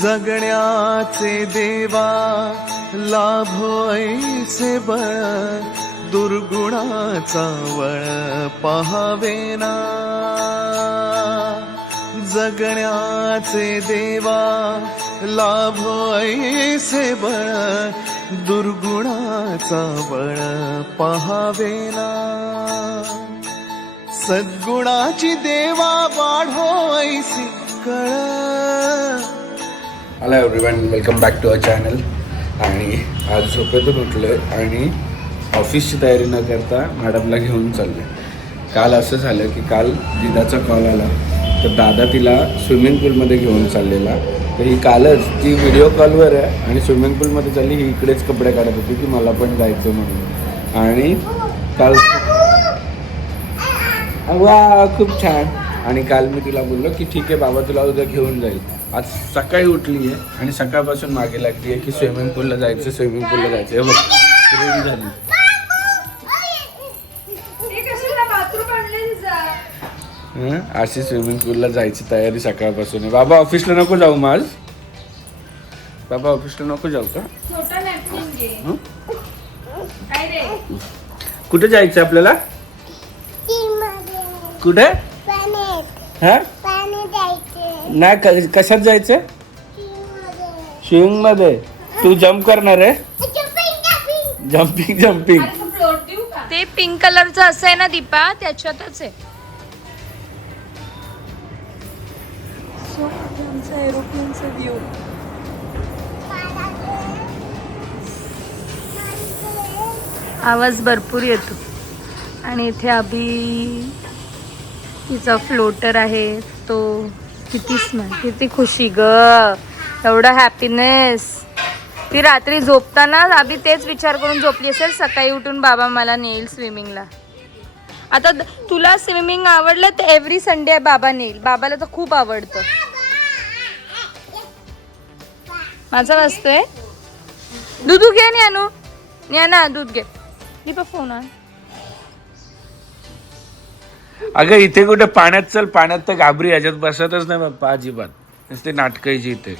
जगण्याचे देवा लाभो ऐसे बळ, दुर्गुणाचा वळ पहावेना. जगण्याचे देवा लाभो ऐसे बळ, दुर्गुणाचा बळ पहावेना. सद्गुणाची देवा वाढो ऐसी कळ. Hello everyone, welcome back to our channel. आणि आज झोपेतून उठलो आणि ऑफिसची तयारी न करता मॅडमला घेऊन चाललो. काल असं झालं की काल दिदाचा कॉल आला तर दादा तिला स्विमिंग पूलमध्ये घेऊन चाललेला. तर ही कालच ती व्हिडिओ कॉलवर आहे आणि स्विमिंग पूलमध्ये चालली. ही इकडेच कपडे काढत होती की मला पण जायचं म्हणून. आणि काल वा खूप छान. आणि काल मी तिला बोललो की ठीक आहे बाबा तुला उद्या घेऊन जाईल. आज सकाळी उठली आहे आणि सकाळपासून मागे लागली आहे की स्विमिंग पूलला जायचं, स्विमिंग पूलला जायचं. हे बघ रेडी झाली. अशी स्विमिंग पूलला जायची तयारी सकाळपासून आहे. बाबा ऑफिसला नको जाऊ मग आज? बाबा ऑफिसला नको जाऊ का? कुठे जायचं आपल्याला? कुठे? हा नाही, कशात जायचं? स्विमिंग मध्ये. तू जम्प करणार आहे? जम्पिंग. ते पिंक कलरचं असं आहे ना दीपा, त्याच्यातच आहे. एरोप्लेनचा व्ह्यू. आवाज भरपूर येतो. आणि इथे अभि तिचा फ्लोटर आहे तो. किती खुशी ग, एवढं हॅपीनेस. ती रात्री झोपताना अभि तेच विचार करून झोपली असेल सकाळी उठून बाबा मला नेईल स्विमिंगला. आता तुला स्विमिंग आवडलं तर एव्हरी संडे बाबा नेईल. बाबाला तर खूप आवडतं. माझा वाजतोय. दूध घे न्यानू, न्याना दूध घे. दीपा फोन आण. अगं इथे कुठे पाण्यात चल, पाण्यात तर घाबरी ह्याच्यात बसतच नाही बाप्पा अजिबात. नुसते नाटकायची इथे.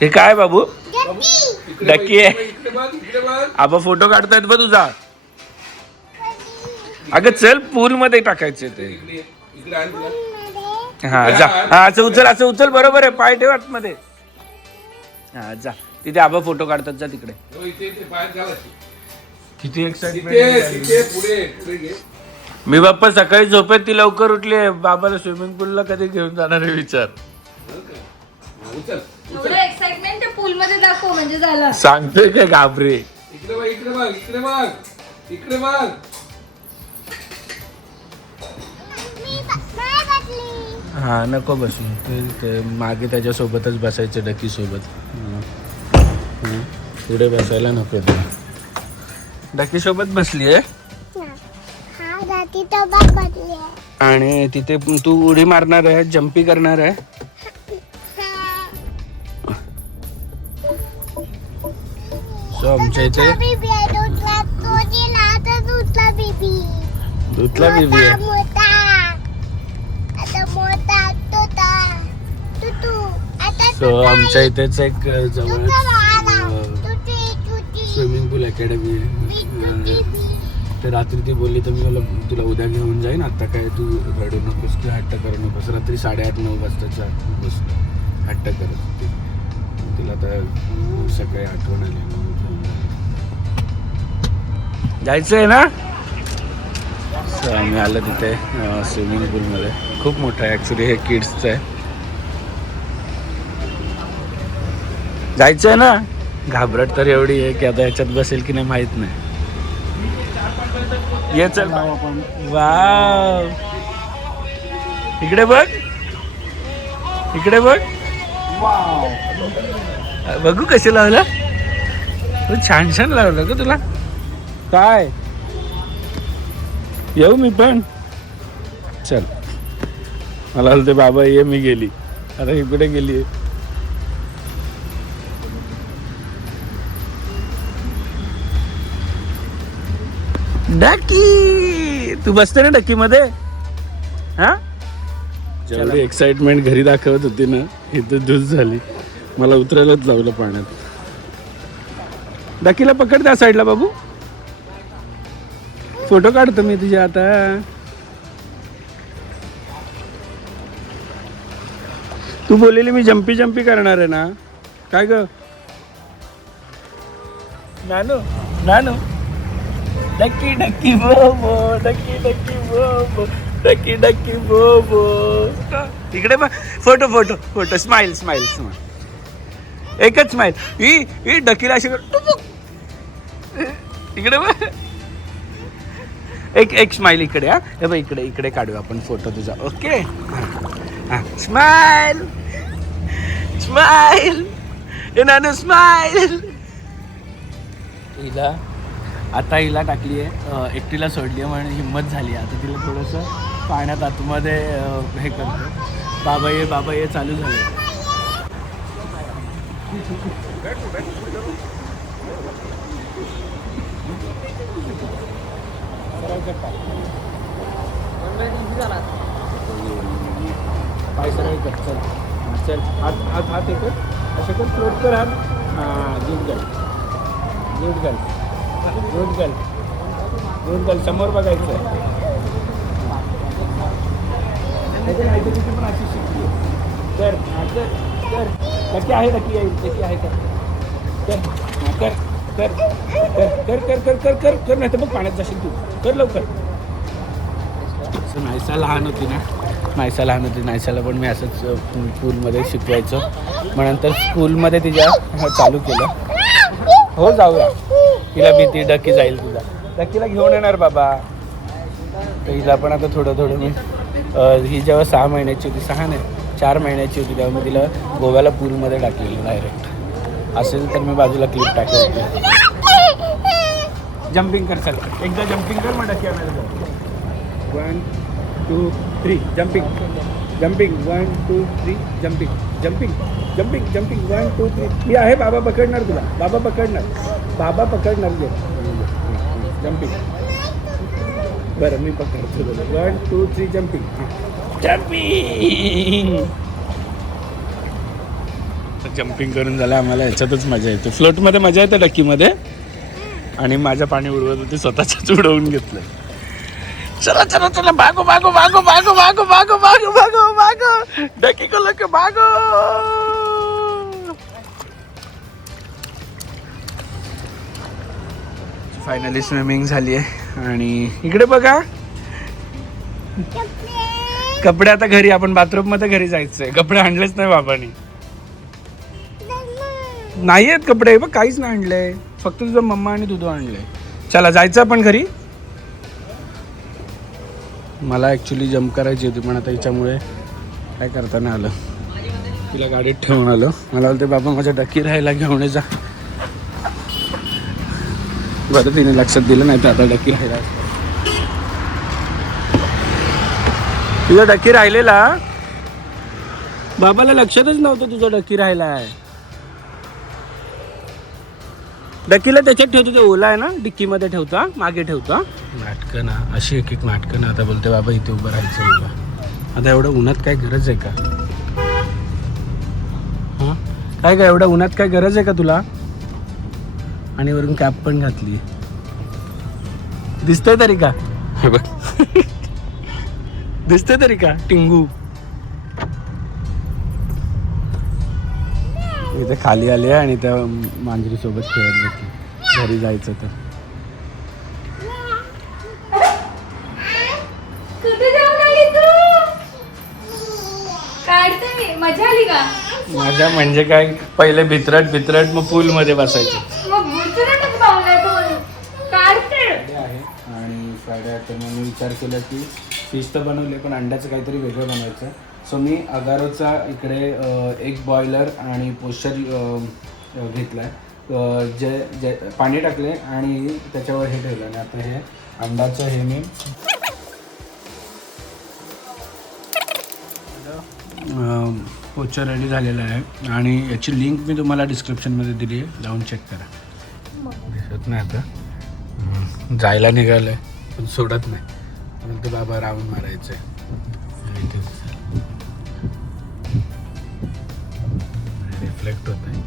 हे काय बाबू? डकी आहे. आबा फोटो काढतायत बघ तुझा. अगं चल पूल मध्ये टाकायचे ते. हा जा. हा असं उचल बरोबर आहे. पाय ठेव आतमध्ये. हा जा. तिथे आबा फोटो काढतात, जा तिकडे. किती एक्साइटमेंट. मी बाप्पा सकाळी झोपेत ती लवकर उठली आहे. बाबाला स्विमिंग पूलला कधी घेऊन जाणार आहे विचार. एक्साइटमेंट पूल मध्ये दाखव म्हणजे झालं. सांगतोय काय घाबरे. इकडे बघ. हा नको बसू. ते मागे त्याच्यासोबतच बसायचं, डकी सोबत. पुढे बसायला नको. डकी सोबत बसली आहे आणि तिथे तू उडी मारणार आहे, जम्पी करणार आहे. सो आमच्या इथे दूधला बेबी आहे. सो आमच्या इथेच एक जवळ स्विमिंग पूल अकॅडमी आहे. तर रात्री ती बोलली तर मी तुला उद्या घेऊन जाईन. आता काय तू रडू नकोस की हट्ट करू नकोस. रात्री 8:30-9 वाजताच्या हट्ट करत होती. तिला तर सकाळी आठवण आली. जायचं आहे ना. सो आम्ही आलो तिथे स्विमिंग पूलमध्ये. खूप मोठं आहे ॲक्च्युली. हे किड्सचं आहे. जायचं आहे ना. घाबरट तर एवढी आहे की आता ह्याच्यात बसेल की नाही माहीत नाही. ये चल. वाव, इकडे बघ, इकडे बघ. बघू कसे लावलं. छान छान लावलं का तुला. काय येऊ मी पण. चल. मला बोलते बाबा ये. मी गेली. आता इकडे गेली. डकी, तू बसते ना डकी मध्ये. हा जेवढी एक्साइटमेंट घरी दाखवत होती ना इथं धूस झाली, मला उतरायलाच लावलं पाण्यात. डकीला पकड त्या साईडला बाबू, फोटो काढतो मी तुझ्या आता. तू बोललेली मी जम्पी जम्पी करणार आहे ना, काय ग नानू नानू. डक्की डक्की बोबो, डक्की डक्की बोबो, डक्की डक्की बोबो. इकडे बघ, photo photo photo, smile smile smile, एकच स्माइल. ही डकीला अशी कर, टुपुक. इकडे बघ, एक स्माइल इकडे. हा हे बघ, इकडे इकडे काढू आपण फोटो तुझा. ओके, स्माइल स्माइल, नानू स्माइल. हिला हिला टाकली आहे, एकटीला सोडली आहे म्हणून हिंमत झाली. आता तिला थोडंसं पाण्यात आतमध्ये हे करतो. बाबा ये चालू झाले. पाय सरळ कर, चल चल, हात एक असं कर, फ्लोट कर हात. हां, good girl, good girl, good girl, good girl. समोर बघायचं. तिथे पण अशी शिकली कर. कर कर, नक्की आहे, नक्की आहे, नक्की आहे. कर कर कर कर कर कर कर कर कर, नाही तर मग पाण्यात जाशील तू. कर लवकर. नायसा लहान होती ना, नायसाला पण मी असंच पूलमध्ये शिकवायचो. मग नंतर स्कूलमध्ये तिच्या चालू केलं. हो जाऊया, तिला भीती डकी जाईल तुझा. डकीला घेऊन येणार बाबा. तर हिला पण आता थोडं मी ही जेव्हा 6 महिन्याची होती, 6 नाही 4 महिन्याची होती, तेव्हा मी तिला गोव्याला पूलमध्ये टाकलेलं डायरेक्ट. असेल तर मी बाजूला क्लिप टाकली होती. जम्पिंग कर, चल एकदा जम्पिंग कर, मग डकी आणायला जाऊ. 1 2 3 jumping, jumping 1 2 3 jumping, jumping jumping jumping 1 2 3. मी आहे, बाबा पकडणार तुला, बाबा पकडणार घे. जम्पिंग. बरं मी पकडतो तुला. 1 2 3 जम्पिंग, जम्पिंग. जम्पिंग करून झालं. आम्हाला ह्याच्यातच मजा येते, फ्लोटमध्ये मजा येते, डकीमध्ये. आणि माझ्या पाणी उडवत होते, स्वतःच उडवून घेतलं. चला चला चला, भागो भागो भागो भागो भागो भागो भागो भागो भागो, डकी को लेके भागो. फायनली स्विमिंग झाली आहे. आणि इकडे बघा, कपडे आता घरी, आपण बाथरूम मध्ये घरी जायचंय. कपडे आणलेच नाही बाबांनी, नाही आहेत कपडे बघ, काहीच नाही आणलंय, फक्त तुझं मम्मा आणि दुधू आणलंय. चला जायचं आपण घरी. मला ॲक्च्युली जम्प करायची होती, पण आता हिच्यामुळे काय करता नाही आलं. तिला गाडीत ठेवून आलो. मला बोलते बाबा माझ्या डकी राहायला घेऊन जा. बरं तिने लक्षात दिलं, नाही तर आता डकी राहिला. तुझा डकी राहिलेला, बाबाला लक्षातच नव्हतं तुझा डकी राहिला आहे. डकीला त्याच्यात ठेवतो, ते ओला आहे ना, डिक्कीमध्ये ठेवता, मागे ठेवता. नाटकं ना, अशी एक नाटकं ना. आता बोलते बाबा इथे उभं राहायचं मला. आता एवढं उन्हात काय गरज आहे का? हां काय का, एवढं उन्हात काय गरज आहे का तुला? आणि वरून कॅप पण घातली, दिसतंय तरी का? हे बघ दिसतंय तरी का टिंगू? इथे खाली आले आणि त्या मांजरीसोबत खेळत बसली. घरी जायचं तर मजा म्हणजे काय, पहिले भितरट मग पूल मध्ये बसायचं. आणि फ्रायडे तर मग मी विचार केला की फिश तर बनवले, पण अंड्याचं काहीतरी वेगळं बनवायचं. सो मी अगारोचा इकडे एक बॉयलर आणि पोश्चर घेतला आहे. जे पाणी टाकले आणि त्याच्यावर हे ठेवलं. आणि आता हे अंड्याचं हे मी पोश्चर रेडी झालेला आहे. आणि याची लिंक मी तुम्हाला डिस्क्रिप्शनमध्ये दिली आहे, जाऊन चेक करा. दिसत नाही आता, जायला निघालं आहे पण सोडत नाही, म्हणून ते बाबा राऊंड मारायचं आहे. रिफ्लेक्ट होत आहे.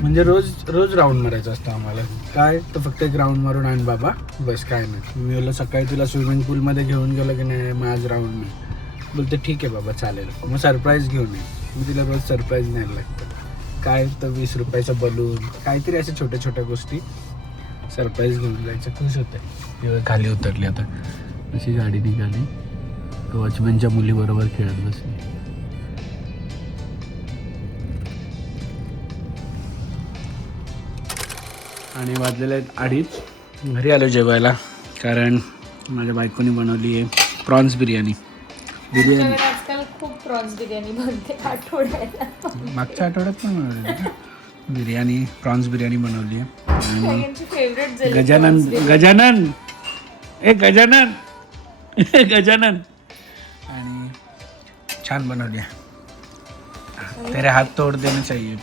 म्हणजे रोज रोज राऊंड मारायचं असतं आम्हाला. काय तर फक्त एक राऊंड मारून आण बाबा, बस काय नाही. मी बोललो सकाळी तुला स्विमिंग पूलमध्ये घेऊन गेलो की नाही, मग आज राऊंड नाही. बोलते ठीक आहे बाबा चालेल, मग सरप्राईज घेऊन ये. मी तिला रोज सरप्राईज न्यायला लागतं. काय तर 20 रुपयाचं बलून, काहीतरी अशा छोट्या छोट्या गोष्टी सरप्राईज घेऊन जायचं. खुश होते. तेव्हा खाली उतरली, आता अशी गाडी निघाली, वॉचमॅनच्या मुलीबरोबर खेळत बसली. आणि वाजलेले आहेत 2:30. घरी आलो जेवायला, कारण माझ्या बायकोनी बनवली आहे प्रॉन्स बिर्याणी. आजकाल खूप प्रॉन्स बिर्याणी बनते आठवड्याला. मागच्या आठवड्यात पण बनवली बिर्याणी, प्रॉन्स बिर्याणी बनवली आहे. आणि फेवरेट गजानन गजानन ए गजानन गजानन आणि छान बनवली आहे. तेरे हात तोड देना चाहिए.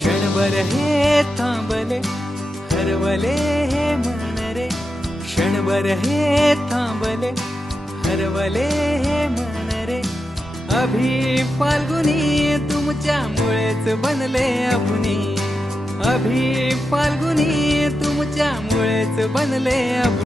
क्षणभर हे थांबले हरवले हे मन रे, क्षणभर हे थांबले हरवले हे मन रे. अभि फाल्गुनी तुमच्यामुळेच बनले अपुनी, अभि फाल्गुनी तुमच्यामुळेच बनले अपुनी.